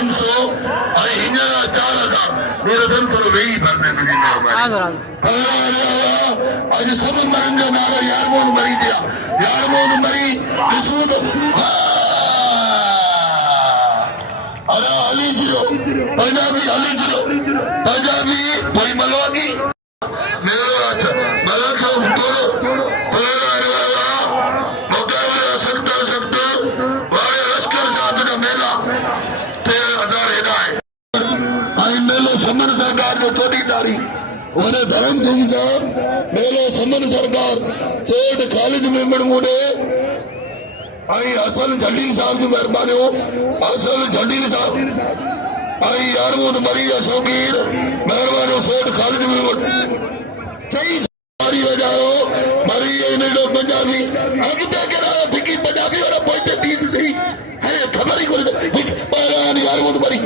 500 आई हिंजरा 4000 मेरे संतर वही भरने तुझी मेहरबानी आज सब मरन जो नारा यार मोन मरी दिया यार मोन मरी मसूद अरे अली जीरो पंजाबी कोई मलवागी मेरे अच्छा मलक तोड़ो मुकाबला सकता वाले लश्कर साथ का मेला 13,000 हिदायत आई मेलो समन सरकार जो चोटी तारी उन्हें धर्म तुमसा मेलो समन सरकार सेठ खालिद मेमन मुने आई असल झंडील साहब जी मेहरबानी हो असल झंडील साहब आई यार मोद मरी शौकीन मेहरबानी सेठ खालिद मेमन सही सारी वजाओ मरी इन्हें लोग पंजाबी अगते करा थिकी पंजाबी और पहुंचे तीन सही अरे खबर ही कोई यार मोद मरी